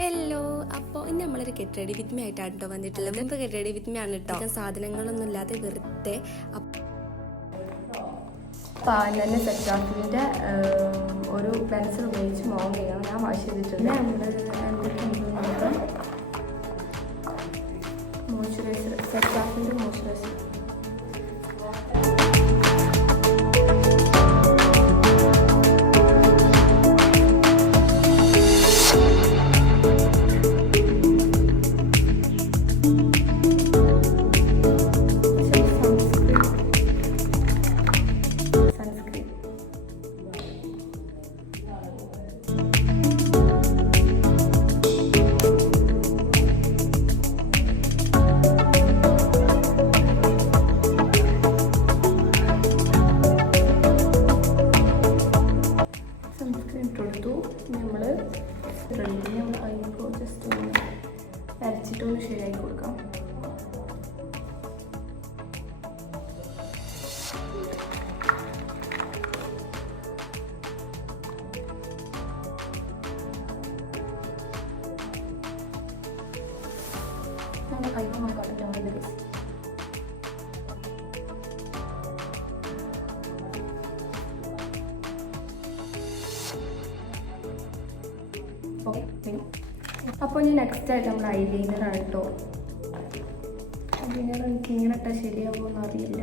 Hello, അപ്പോൾ ഇന്ന് നമ്മളൊരു ഗെറ്റ് റെഡി വിത്ത് മീ ആയിട്ടാണ് കേട്ടോ വന്നിട്ടുള്ളത്. ഇപ്പോൾ ഗെറ്റ് റെഡി വിത്ത് മീ ആണ് കേട്ടോ. സാധനങ്ങളൊന്നും ഇല്ലാതെ വെറുതെ തന്നെ സെറ്റാഫിൻ്റെ ഒരു പെൻസിൽ ഉപയോഗിച്ച് മോങ് ചെയ്യണം. ഞാൻ വാഷ് ചെയ്തിട്ടുണ്ട്. മോയ്സ്ചറൈസർ, സെറ്റാഫിൻ്റെ മോയ്സ്ചറൈസർ. നമ്മൾ ഐബ്രോ ജസ്റ്റ് ഒന്ന് അരച്ചിട്ടൊന്ന് ശരിയാക്കി കൊടുക്കാം. ഐബ്രോ മാറ്റാൻ അപ്പോൾ ഇനി നെക്സ്റ്റ് ആയിട്ട് നമ്മൾ ഐലൈനറാണ് കേട്ടോ. ഐലൈനർ എനിക്ക് ഇങ്ങനെ ഇട്ടാൽ ശരിയാവുമെന്ന് അറിയില്ല.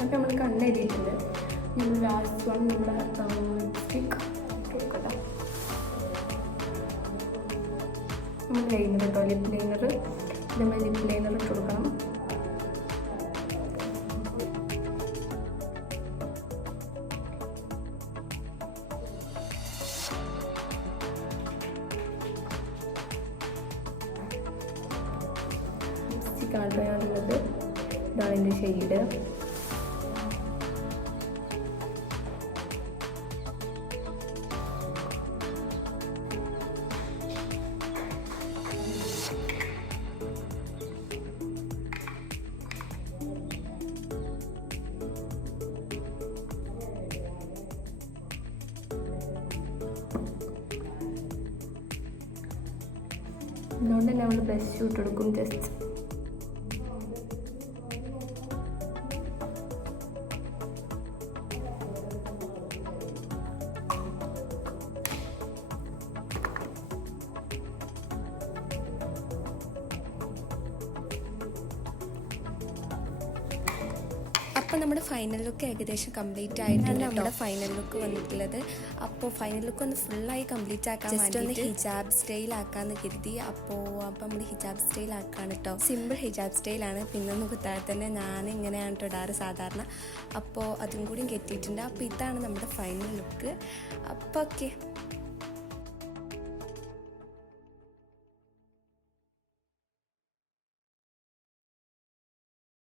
എന്നിട്ട് നമ്മൾ കണ്ണെഴുതിയിട്ടുണ്ട്. നമ്മൾ ലാസ്റ്റ് വൺ നമ്മുടെ ലിപ്സ്റ്റിക്ക് കേട്ടോ. നമ്മൾ ലൈനർ കേട്ടോ, ലിപ് ലൈനർ. നമ്മൾ ലിപ് ലൈനർ ഇട്ട് കൊടുക്കണം. കാണുന്നത് ഇതാണ് എൻ്റെ ഷെയ്ഡ്. അതുകൊണ്ട് തന്നെ നമ്മൾ ബ്രഷ് ഇട്ട് കൊടുക്കും ജസ്റ്റ്. അപ്പോൾ നമ്മുടെ ഫൈനൽ ലുക്ക് ഏകദേശം കംപ്ലീറ്റ് ആയിട്ടാണ് നമ്മുടെ ഫൈനൽ ലുക്ക് വന്നിട്ടുള്ളത്. അപ്പോൾ ഫൈനൽ ലുക്ക് ഒന്ന് ഫുള്ളായി കംപ്ലീറ്റ് ആക്കാൻ ജസ്റ്റ് ഒന്ന് ഹിജാബ് സ്റ്റൈൽ ആക്കാമെന്ന് കരുതി. അപ്പോൾ നമ്മൾ ഹിജാബ് സ്റ്റൈൽ ആക്കാണ് കേട്ടോ. സിമ്പിൾ ഹിജാബ് സ്റ്റൈലാണ്. പിന്നെ നമുക്ക് താഴെ തന്നെ ഞാൻ ഇങ്ങനെയാണ് കേട്ടോ ഇടാറ് സാധാരണ. അപ്പോൾ അതും കൂടി കെട്ടിയിട്ടുണ്ട്. അപ്പോൾ ഇതാണ് നമ്മുടെ ഫൈനൽ ലുക്ക്. അപ്പോൾ ഓക്കെ.